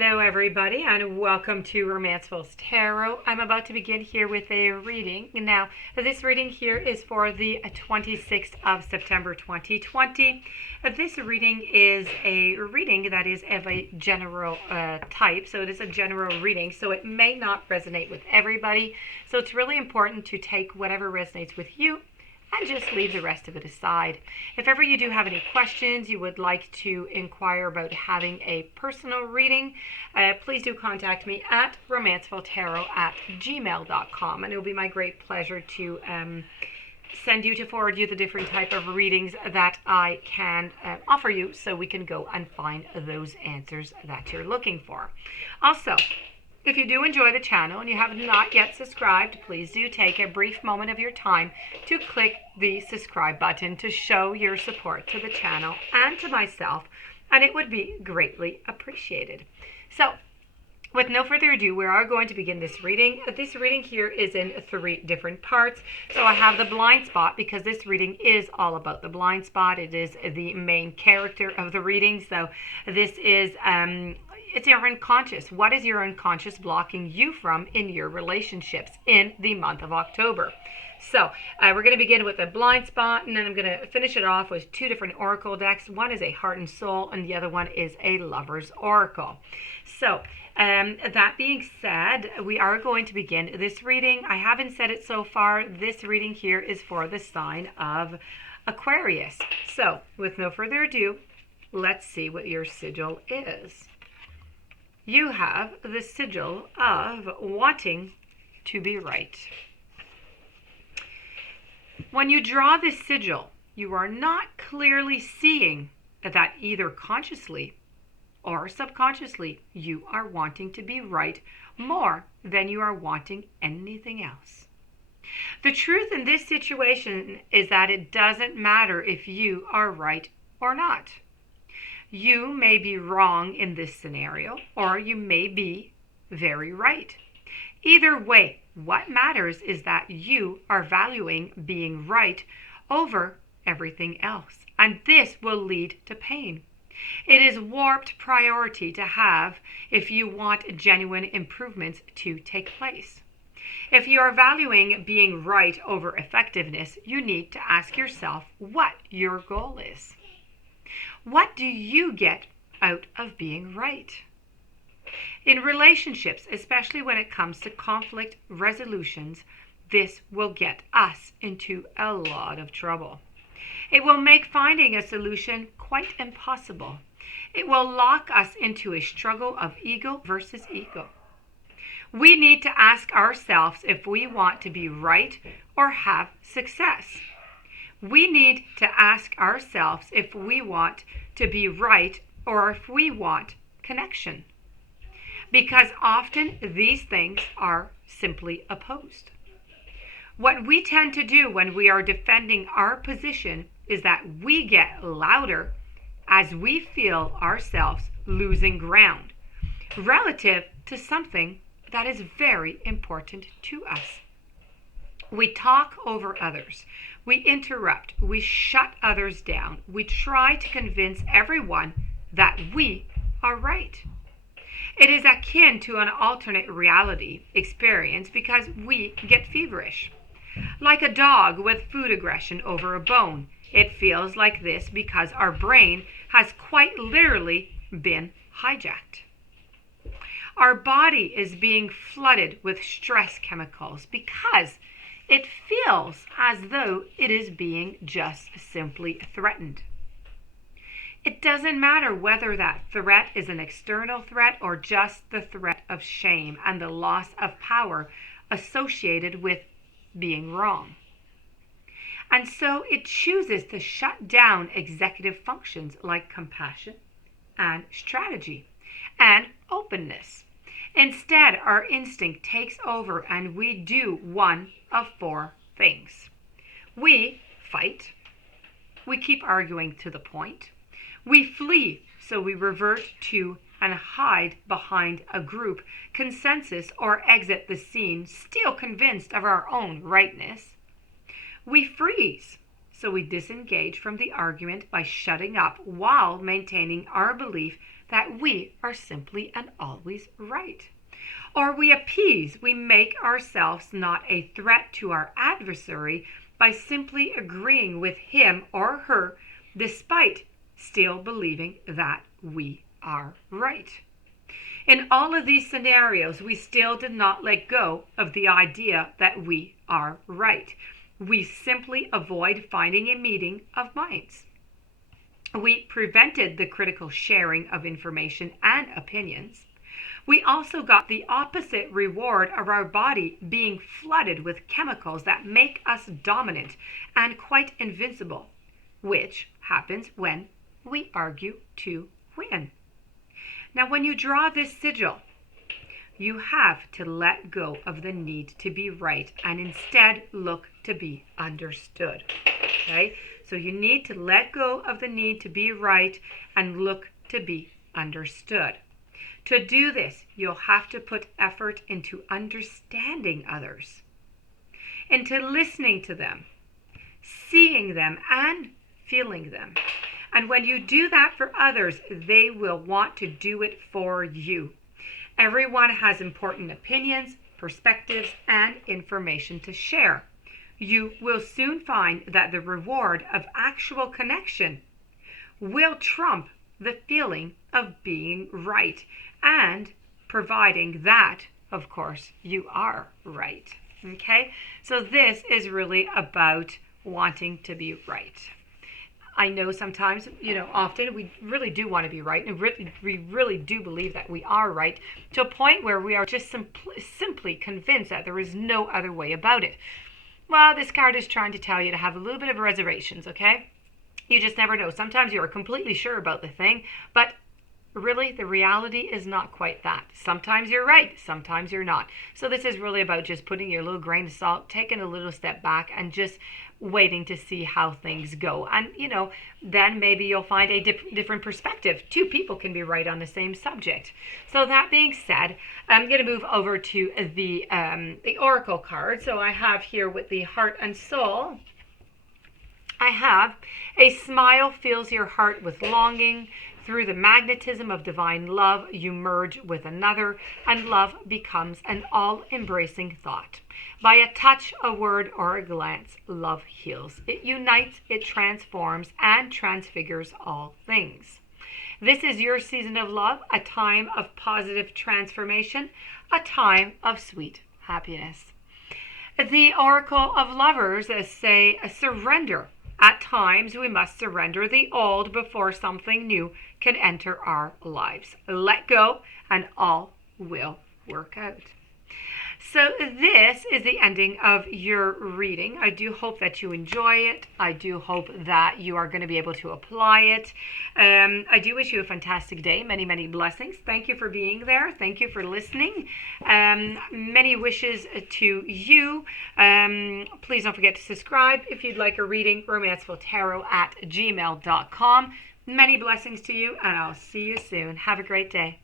Hello everybody and welcome to Romancefull's Tarot. I'm about to begin here with a reading. Now, this reading here is for the 26th of September 2020. This reading is a reading that is of a general type, so it is a general reading, so it may not resonate with everybody. So it's really important to take whatever resonates with you and just leave the rest of it aside. If ever you do have any questions, you would like to inquire about having a personal reading, please do contact me at romancefulltarot@gmail.com, and it will be my great pleasure to forward you the different type of readings that I can offer you, so we can go and find those answers that you're looking for. Also, if you do enjoy the channel and you have not yet subscribed, please do take a brief moment of your time to click the subscribe button to show your support to the channel and to myself, and it would be greatly appreciated. So, with no further ado, we are going to begin this reading. This reading here is in 3 different parts. So I have the blind spot because this reading is all about the blind spot. It is the main character of the reading. So this is it's your unconscious. What is your unconscious blocking you from in your relationships in the month of October? So we're going to begin with a blind spot, and then I'm going to finish it off with 2 different oracle decks. One is a heart and soul, and the other one is a lover's oracle. So that being said, we are going to begin this reading. I haven't said it so far. This reading here is for the sign of Aquarius. So with no further ado, let's see what your sigil is. You have the sigil of wanting to be right. When you draw this sigil, you are not clearly seeing that either consciously or subconsciously you are wanting to be right more than you are wanting anything else. The truth in this situation is that it doesn't matter if you are right or not. You may be wrong in this scenario, or you may be very right. Either way, what matters is that you are valuing being right over everything else, and this will lead to pain. It is warped priority to have if you want genuine improvements to take place. If you are valuing being right over effectiveness, you need to ask yourself what your goal is. What do you get out of being right? In relationships, especially when it comes to conflict resolutions, this will get us into a lot of trouble. It will make finding a solution quite impossible. It will lock us into a struggle of ego versus ego. We need to ask ourselves if we want to be right or have success. We need to ask ourselves if we want to be right or if we want connection. Because often these things are simply opposed. What we tend to do when we are defending our position is that we get louder as we feel ourselves losing ground relative to something that is very important to us. We talk over others. We interrupt. We shut others down. We try to convince everyone that we are right. It is akin to an alternate reality experience because we get feverish. Like a dog with food aggression over a bone, it feels like this because our brain has quite literally been hijacked. Our body is being flooded with stress chemicals because it feels as though it is being just simply threatened. It doesn't matter whether that threat is an external threat or just the threat of shame and the loss of power associated with being wrong. And so it chooses to shut down executive functions like compassion and strategy and openness. Instead, our instinct takes over and we do one of 4 things. We fight. We keep arguing to the point. We flee, so we revert to and hide behind a group consensus or exit the scene, still convinced of our own rightness. We freeze, so we disengage from the argument by shutting up while maintaining our belief that we are simply and always right. Or we appease, we make ourselves not a threat to our adversary by simply agreeing with him or her, despite still believing that we are right. In all of these scenarios, we still did not let go of the idea that we are right. We simply avoid finding a meeting of minds. We prevented the critical sharing of information and opinions. We also got the opposite reward of our body being flooded with chemicals that make us dominant and quite invincible, which happens when we argue to win. Now, when you draw this sigil, you have to let go of the need to be right and instead look to be understood. Okay? So you need to let go of the need to be right and look to be understood. To do this, you'll have to put effort into understanding others, into listening to them, seeing them, and feeling them. And when you do that for others, they will want to do it for you. Everyone has important opinions, perspectives, and information to share. You will soon find that the reward of actual connection will trump the feeling of being right and providing that, of course, you are right. Okay? So this is really about wanting to be right. I know sometimes, often we really do want to be right, and we really do believe that we are right, to a point where we are just simply convinced that there is no other way about it. Well, this card is trying to tell you to have a little bit of reservations, okay? You just never know. Sometimes you are completely sure about the thing, but really the reality is not quite that. Sometimes you're right, sometimes you're not. So this is really about just putting your little grain of salt, taking a little step back, and just waiting to see how things go. And, then maybe you'll find a different perspective. Two people can be right on the same subject. So that being said, I'm going to move over to the Oracle card. So I have here with the Heart and Soul, I have a smile fills your heart with longing. Through the magnetism of divine love, you merge with another, and love becomes an all-embracing thought. By a touch, a word, or a glance, love heals. It unites, it transforms, and transfigures all things. This is your season of love, a time of positive transformation, a time of sweet happiness. The Oracle of Lovers say surrender. At times, we must surrender the old before something new can enter our lives. Let go, and all will work out. So this is the ending of your reading. I do hope that you enjoy it. I do hope that you are going to be able to apply it. I do wish you a fantastic day. Many, many blessings. Thank you for being there. Thank you for listening. Many wishes to you. Please don't forget to subscribe if you'd like a reading. romancefulltarot@gmail.com. Many blessings to you, and I'll see you soon. Have a great day.